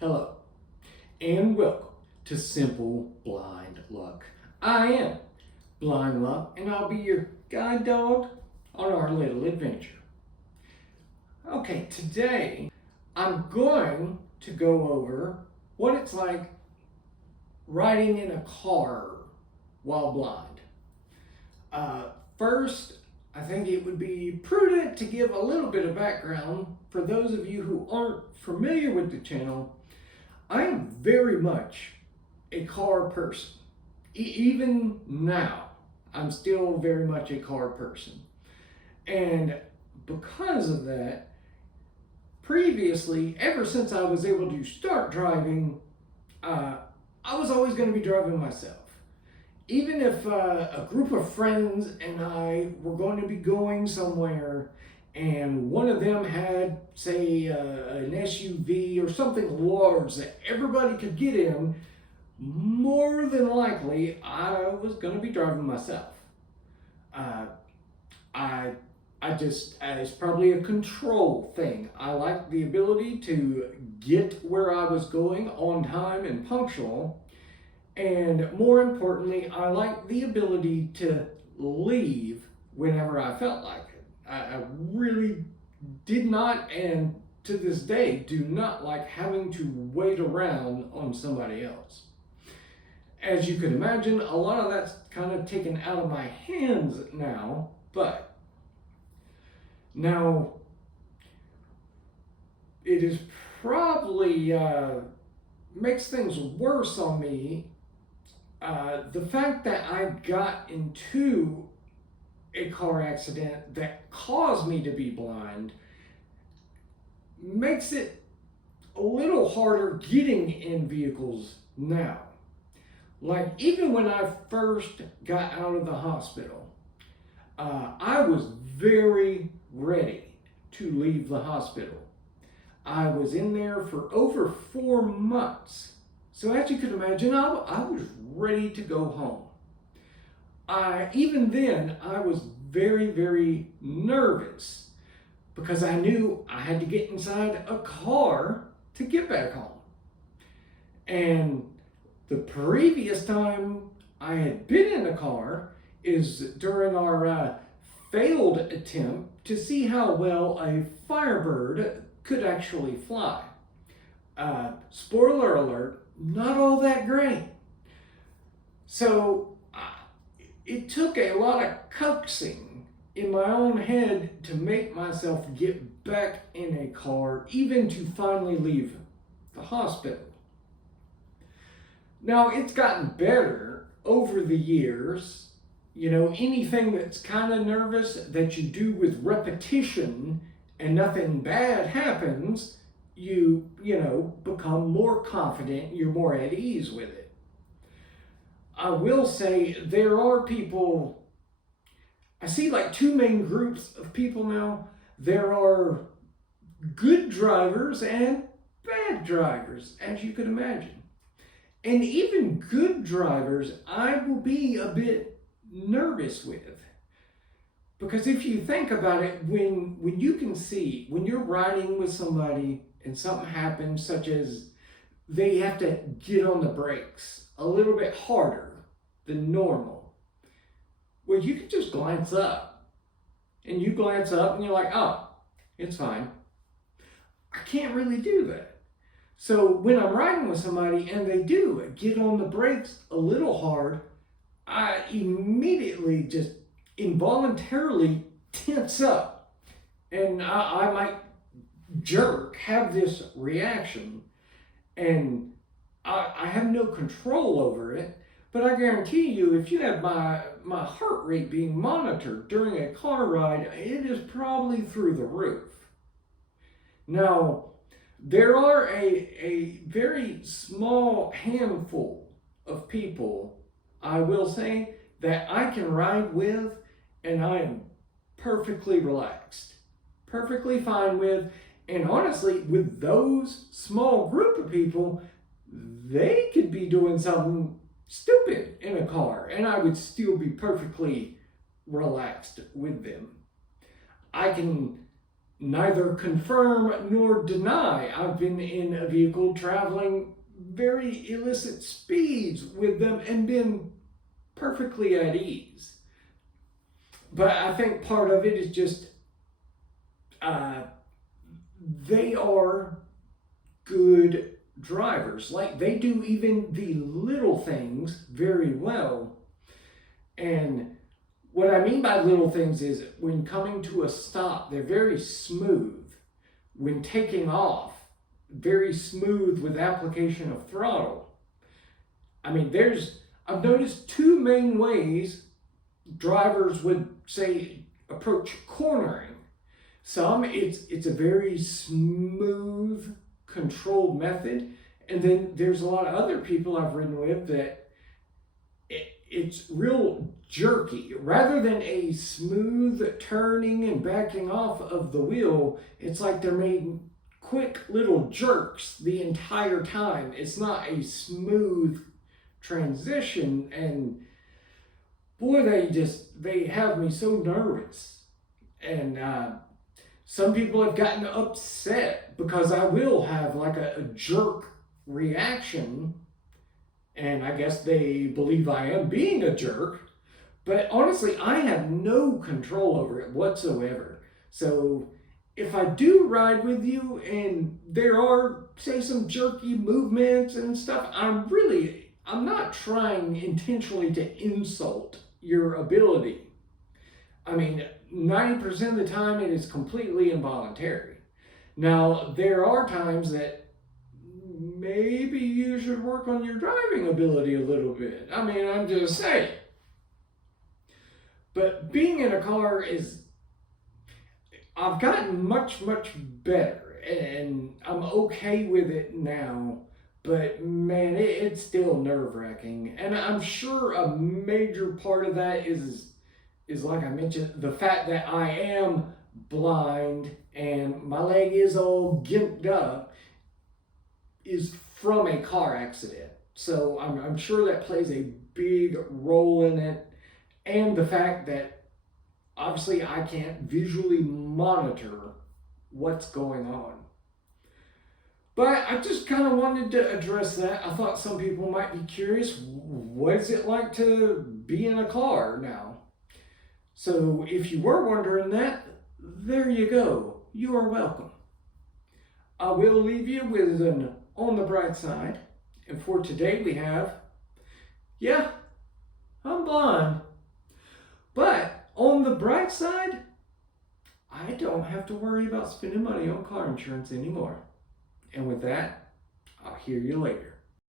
Hello, and welcome to Simple Blind Luck. I am Blind Luck, and I'll be your guide dog on our little adventure. Okay, today I'm going to go over what it's like riding in a car while blind. First, I think it would be prudent to give a little bit of background for those of you who aren't familiar with the channel. I am very much a car person. Even now, I'm still very much a car person. And because of that, previously, ever since I was able to start driving, I was always going to be driving myself. Even if a group of friends and I were going to be going somewhere and one of them had, say, an SUV or something large that everybody could get in, more than likely I was going to be driving myself. It's probably a control thing. I like the ability to get where I was going on time and punctual. And more importantly, I like the ability to leave whenever I felt like it. I really did not, and to this day, do not like having to wait around on somebody else. As you can imagine, a lot of that's kind of taken out of my hands now, but now it is probably makes things worse on me. The fact that I got into a car accident that caused me to be blind makes it a little harder getting in vehicles now. Like, even when I first got out of the hospital, I was very ready to leave the hospital. I was in there for over 4 months. So as you can imagine, I was ready to go home. Even then, I was very, very nervous because I knew I had to get inside a car to get back home. And the previous time I had been in a car is during our failed attempt to see how well a Firebird could actually fly. Spoiler alert, not all that great. So it took a lot of coaxing in my own head to make myself get back in a car, even to finally leave the hospital. Now, it's gotten better over the years. You know, anything that's kind of nervous that you do with repetition and nothing bad happens, you become more confident, you're more at ease with it. I will say there are people, I see like two main groups of people now. There are good drivers and bad drivers, as you can imagine. And even good drivers, I will be a bit nervous with. Because if you think about it, when you can see, when you're riding with somebody and something happens, such as they have to get on the brakes a little bit harder than normal, well, you can just glance up. And you glance up and you're like, oh, it's fine. I can't really do that. So when I'm riding with somebody and they do get on the brakes a little hard, I immediately just involuntarily tense up. And I might jerk, have this reaction, and I have no control over it. But I guarantee you, if you have my heart rate being monitored during a car ride, it is probably through the roof. Now, there are a very small handful of people, I will say, that I can ride with and I am perfectly relaxed, perfectly fine with. And honestly, with those small group of people, they could be doing something stupid in a car and I would still be perfectly relaxed with them. I can neither confirm nor deny I've been in a vehicle traveling very illicit speeds with them and been perfectly at ease. But I think part of it is just uh, they are good drivers. Like, they do even the little things very well. And what I mean by little things is when coming to a stop, they're very smooth. When taking off, very smooth with application of throttle. I mean, I've noticed two main ways drivers would say approach cornering. Some, it's a very smooth, controlled method. And then there's a lot of other people I've ridden with that it's real jerky. Rather than a smooth turning and backing off of the wheel, it's like they're making quick little jerks the entire time. It's not a smooth transition, and boy, they have me so nervous. And some people have gotten upset because I will have like a jerk reaction, and I guess they believe I am being a jerk, but honestly, I have no control over it whatsoever. So if I do ride with you and there are, say, some jerky movements and stuff, I'm not trying intentionally to insult your ability. I mean, 90% of the time it is completely involuntary. Now, there are times that maybe you should work on your driving ability a little bit. I mean, I'm just saying. But being in a car I've gotten much, much better, and I'm okay with it now. But man, it's still nerve-wracking. And I'm sure a major part of that is like I mentioned, the fact that I am blind and my leg is all gimped up is from a car accident. So I'm sure that plays a big role in it. And the fact that obviously I can't visually monitor what's going on. But I just kind of wanted to address that. I thought some people might be curious, what is it like to be in a car now? So if you were wondering that, there you go. You are welcome. I will leave you with an on the bright side. And for today we have, yeah, I'm blind. But on the bright side, I don't have to worry about spending money on car insurance anymore. And with that, I'll hear you later.